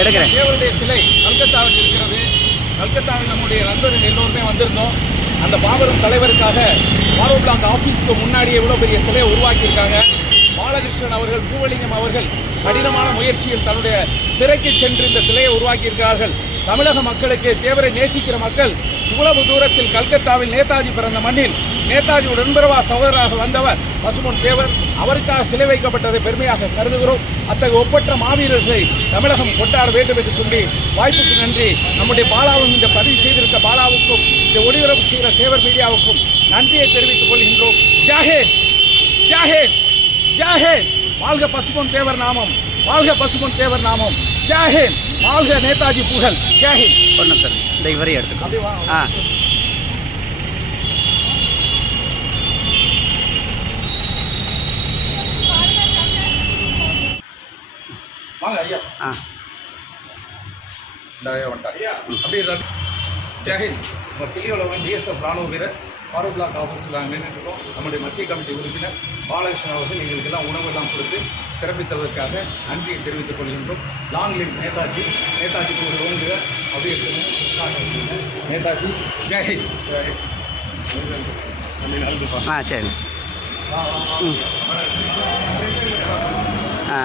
எடுக்கிறேன். தேவருடைய சிலை கல்கத்தாவில் இருக்கிறது. கல்கத்தாவில் நம்முடைய நண்பர்கள் எல்லோருமே வந்திருந்தோம். அந்த மாபெரும் தலைவருக்காக பாரோ பிளாக் ஆஃபீஸ்க்கு முன்னாடி எவ்வளோ பெரிய சிலையை உருவாக்கியிருக்காங்க. பாலகிருஷ்ணன் அவர்கள் பூவலிங்கம் அவர்கள் கடினமான முயற்சியில் தன்னுடைய சிறைக்கு சென்று இந்த சிலையை உருவாக்கியிருக்கிறார்கள். தமிழக மக்களுக்கு தேவரை நேசிக்கிற மக்கள் இவ்வளவு தூரத்தில் கல்கத்தாவில் நேதாஜி பிறந்த மண்ணில் நேதாஜி உடன்பிறவா சகோதராக வந்தவர் பசுமன் தேவர். அவருக்காக சிலை வைக்கப்பட்டதை பெருமையாக கருதுகிறோம். அத்தகைய ஒப்பற்ற மாவீரர்களை தமிழகம் கொண்டாட வேண்டும் என்று சொல்லி வாய்ப்புக்கு நன்றி. நம்முடைய பாலாவும் இந்த பதிவு செய்திருக்க பாலாவுக்கும் இந்த ஒளிபரப்பு செய்கிற தேவர் மீடியாவுக்கும் நன்றியை தெரிவித்துக் கொள்கின்றோம். ஜாஹேத் ஜாஹேத் ஜாஹேத் வாழ்க பசுமன் தேவர் நாமம்! வாழ்க பசுமன் தேவர் நாமம்! ஜாஹேத் வாழ்க நேதாஜி புகழ்! ஜாஹேத் ஒன்று சார் இந்த இவரையும் எடுத்துக்கோ. ஆ. வாங்க ஐயா. ஆ. இந்த ஐயா வந்துட்டாங்க அப்படியே ஜெயஹிந்த் கிளியோலவன் டிஎஸ்எஃப் ராணுவ வீரர் ஃபாரூக் பிளாக் ஆஃபீஸில் நாங்கள் நின்றுட்டுருக்கோம் நம்முடைய மத்திய கமிட்டி உறுப்பினர் பாலகிருஷ்ணன் அவர்கள் எங்களுக்கெல்லாம் உணவெல்லாம் கொடுத்து சிறப்பித்ததற்காக நன்றியை தெரிவித்துக் கொள்கின்றோம். Long live Netaji. நேதாஜிக்கு ஒரு ஓங்குக அப்படியே. நேதாஜி ஜெயஹிந்த் ஜெயஹிந்த் ஆ சரி. ஆ.